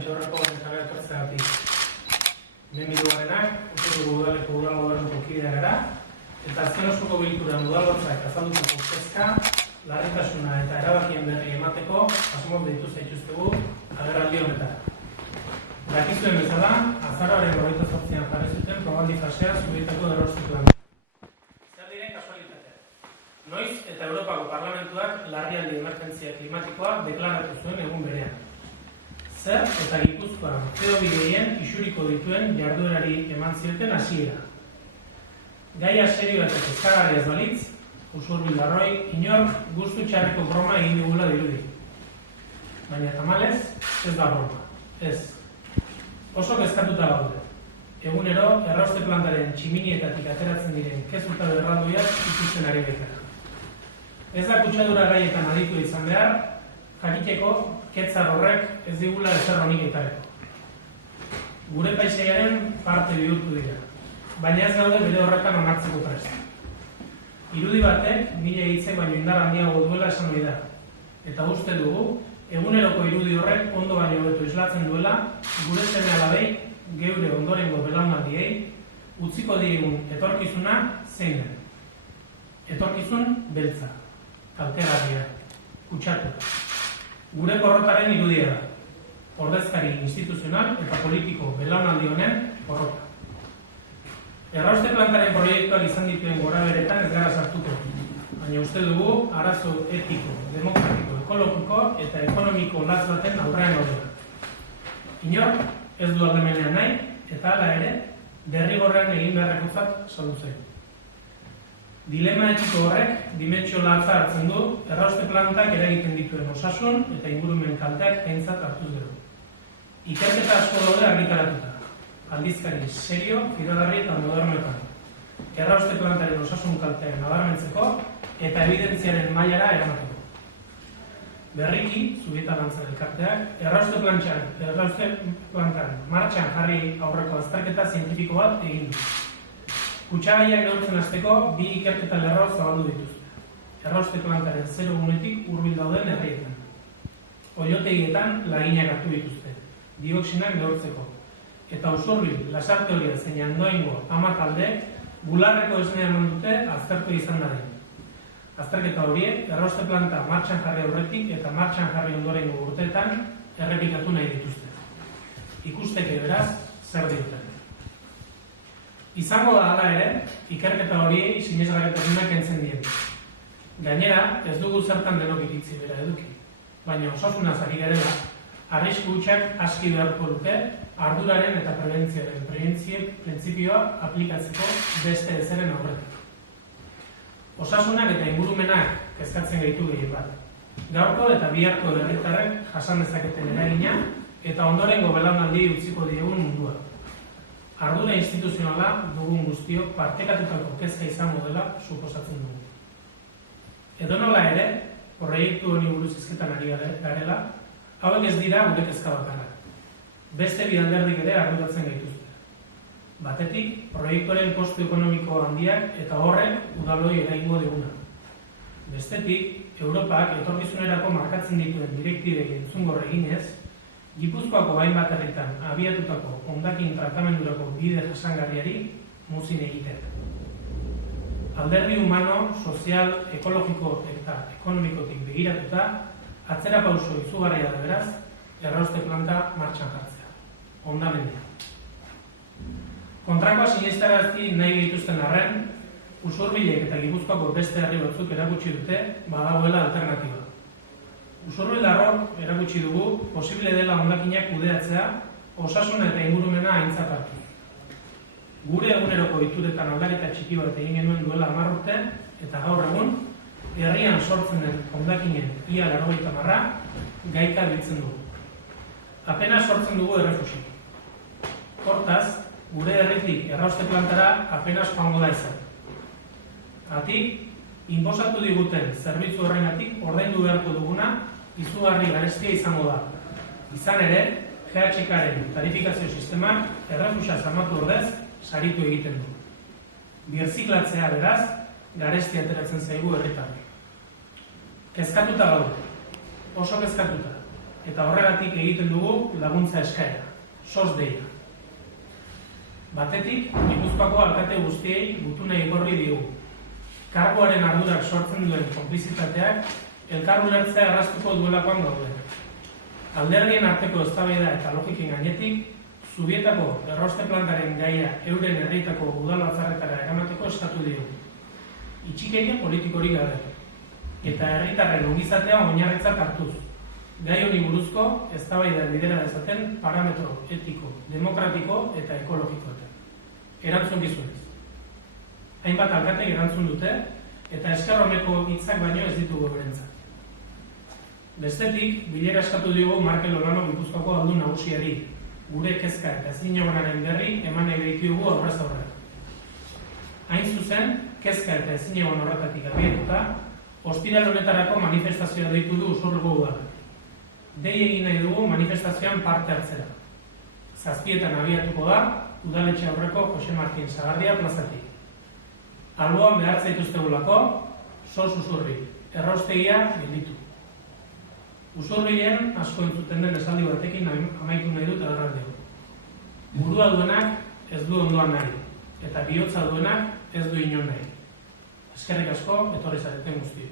Antxaurreko Gonzalea etortzeagatik. Bienveniduarenak, uste dugu udaleko udal gobernuko kidea gara, eta azken osoko bilkuran udalbatzak azaldutako kezka, larritasuna eta erabakien berri emateko asmoz deitu zaituztegu agerraldi honetan. Dakizuen bezala, azaroaren 28an jarri zuten probaldi fasea Zubietako errauste plana. Zer diren kasualitatea? Noiz eta Europako Parlamentuak larrialdi emergentzia klimatikoa deklaratu zuen egun berean. Zer eta Gipuzkoan CO2 gehien isuriko dituen jarduerari eman zioten hasiera. Gaia serio eta kezkagarria ez balitz, Usurbil Larroi inor gustu txarreko broma egin digula dirudi. Baina tamalez, ez da broma. Ez. Oso kezkatuta gaude. Egunero, errauste plantaren tximinietatik ateratzen diren kezuta berraldoiak ikusten ari baita. Ez da kutsadura gaietan aditu izan behar, jakiteko ketzar horrek ez digula ezer honik ekarreko. Gure paisaiaren parte bihurtu dira, baina ez gaude bere horretan onartzeko prest. Irudi batek, mila hitzek baino indar handiago duela esan ohi da. Eta uste dugu, eguneroko irudi horrek ondo baino hobeto islatzen duela, gure seme-alabei, geure ondorengo belaunaldiei, utziko diegun etorkizuna zein den. Etorkizun beltza, kaltegarria, kutsatu. Gure porrotaren irudia da. Ordezkari instituzional eta politiko belaunaldi honen porrota. Errauste plantaren proiektuak izan dituen gorabeheretan ez gara sartuko, baina uste dugu arazo etiko, demokratiko, ekologiko eta ekonomiko latz baten aurrean gaudela. Inor ez du aldamenean nahi eta hala ere derrigorrean egin beharrekotzat saldu zaigu. Dilema etiko horrek dimentsio latza hartzen du errauste plantak eragiten dituen osasun eta ingurumen kalteak aintzat hartuz gero. Ikerketa asko daude argitaratuta. Aldizkari serio, fidagarri eta modernoetan. Errauste plantaren osasun kalteak nabarmentzeko eta evidentziaren mailara eramateko. Berriki, Zubieta Lantzan elkarteak, errauste plantan martxan jarri aurreko azterketa zientifiko bat egin du. Kutsagaiak neurtzen hasteko bi ikerketa lerro zabaldu dituzte. Errauste plantaren 0 gunetik hurbil dauden herrietan. Oilotegietan laginak hartu dituzte, dioxinak neurtzeko. Eta Usurbil, Lasarte Horia zein Andoaingo amatalde, bularreko esnea eman dute aztertu izan daren. Azterketa horiek, errauste planta martxan jarri aurretik eta martxan jarri ondorengo urteetan errepikatu nahi dituzte. Ikusteke beraz, zer dioten. Izango da hala ere, ikerketa horiei sinesgarritasunak kentzen dien. Gainera, ez dugu zertan denok iritzi bera eduki, baina osasunaz ari garela, arrisku hutsak aski beharko luke, arduraren eta prebentzioaren printzipioa aplikatzeko beste ezeren aurretik. Osasunak eta ingurumenak kezkatzen gaitu gehien bat. Gaurko eta biharko herritarrek jasan dezaketen eragina eta ondorengo belaunaldi utziko diegun mundua. Ardura instituzionala dugun guztiok partekatutako kezka izango dela suposatzen dugu. Edonola ere, proiektu honi buruz hizketan ari garela, hauek ez dira gure kezka bakarra. Beste bi alderdik ere arduratzen gaituzte. Batetik, proiektuaren kostu ekonomiko handiak eta horrek udaloi eragingo diguna. Bestetik, Europak etorkizunerako markatzen dituen direktibek entzungor eginez, Gipuzkoako hainbat herritan abiatutako hondakin tratamendurako bide jasangarriari muzin egiten. Alderdi humano, sozial, ekologiko eta ekonomikotik begiratuta, atzera pauso izugarria da beraz, errauste planta martxan jartzea. Hondamendea. Kontrakoa sinestarazti nahi dituzten arren, Usurbilek eta Gipuzkoako beste herri batzuk erakutsi dute badagoela alternatiba. Usurbil Larrok erakutsi dugu posible dela hondakinak kudeatzea, osasuna eta ingurumena aintzat hartu. Gure eguneroko ituretan aldaketa txiki bat egin genuen duela 10 urte eta gaur egun, herrian sortzen den hondakinen ia 90% gaika biltzen dugu. Apenas sortzen dugu errefusik. Hortaz, gure herritik errauste plantara apenas joango da izan. Hatik, inposatu diguten zerbitzu horrengatik ordaindu beharko duguna izugarri garestia izango da. Izan ere, GHK-aren tarifikazio sistemak errefusa zamatu ordez saritu egiten du. Birziklatzea beraz, garestia ateratzen zaigu herritarrei. Kezkatuta gaude, oso kezkatuta. eta horregatik egiten dugu laguntza eskaera, SOS deia. Batetik, Gipuzkoako alkate guztiei gutuna igorri digu. Karguaren ardurak sortzen duen konplizitateak elkar ulertzea erraztuko duelakoan gaude. Alderdien arteko eztabaida eta logikin gainetik, Zubietako erroste plantaren gaia euren herrietako udalbatzarretara eramateko eskatu diogu. Itxikeria politikorik gabe, eta herritarren ongizatea oinarritzat hartuz. Gai honi buruzko eztabaida lidera dezaten parametro etiko, demokratiko eta ekologikoetan. Erantzukizunez. Hainbat alkatek erantzun dute, eta esker honeko hitzak baino ez ditugu berentzat. Bestetik, bilera eskatu diogu Markel Olano Gipuzkoako aldun nagusiari, gure kezka eta ezinegonaren berri eman egitiogu aurrez aurre. Hain zuzen, kezka eta ezinegon horretatik abietuta, ostiral honetarako manifestazioa deitu du Usurbilgo udalak. Dei egin nahi dugu manifestazioan parte hartzera. 7:00 abiatuko da, udaletxe aurreko Jose Martin Sagardia plazatik. Alboan behartza dituztegulako, SOS Usurbil, erraustegia gelditu. Usurbilen asko entzuten den esaldi batekin amaitu nahi dut agerraldia. Burua duenak ez du ondoan nahi, eta bihotza duenak ez du inon nahi. Eskerrik asko, etorri zareten guztioi.